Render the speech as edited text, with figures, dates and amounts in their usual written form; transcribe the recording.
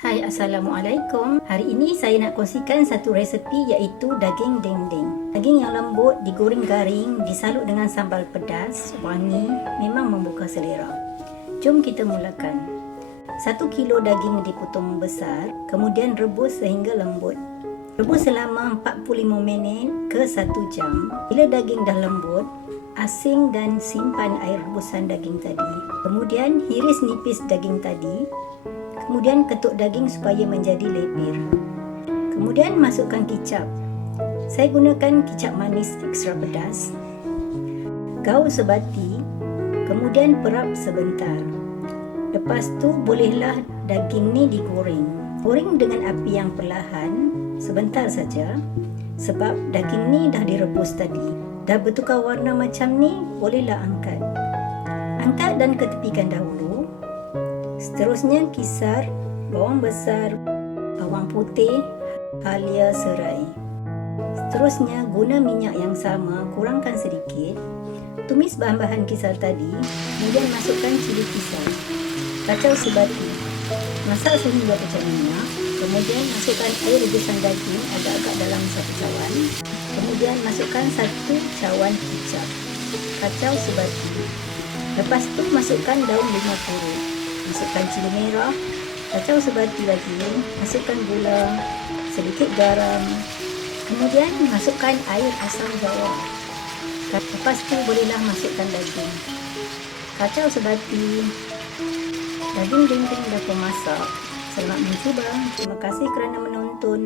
Hai, Assalamualaikum. Hari ini saya nak kongsikan satu resepi iaitu daging dendeng. Daging yang lembut, digoreng garing, disalut dengan sambal pedas, wangi, memang membuka selera. Jom kita mulakan. 1 kilo daging dipotong besar, kemudian rebus sehingga lembut. Rebus selama 45 minit ke 1 jam. Bila daging dah lembut, asing dan simpan air rebusan daging tadi. Kemudian hiris nipis daging tadi. Kemudian ketuk daging supaya menjadi lepir. Kemudian masukkan kicap. Saya gunakan kicap manis ekstra pedas. Gaul sebati. Kemudian perap sebentar. Lepas tu bolehlah daging ni digoreng. Goreng dengan api yang perlahan, sebentar saja. Sebab daging ni dah direbus tadi. Dah bertukar warna macam ni, bolehlah angkat. Angkat dan ketepikan dahulu. Seterusnya kisar bawang besar, bawang putih, halia serai. Seterusnya guna minyak yang sama, kurangkan sedikit. Tumis bahan-bahan kisar tadi, kemudian masukkan cili kisar. Kacau sebati. Masak sehingga pecah minyak. Kemudian masukkan air rebusan daging agak-agak dalam 1 cawan. Kemudian masukkan 1 cawan kicap. Kacau sebati. Lepas tu masukkan daun 5 purut. Masukkan cili merah, kacau sebati lagi, masukkan gula, sedikit garam, kemudian masukkan air asam jawa. Lepas tu bolehlah masukkan daging. Kacau sebati. Daging dendeng dah pemasak. Selamat mencuba. Terima kasih kerana menonton.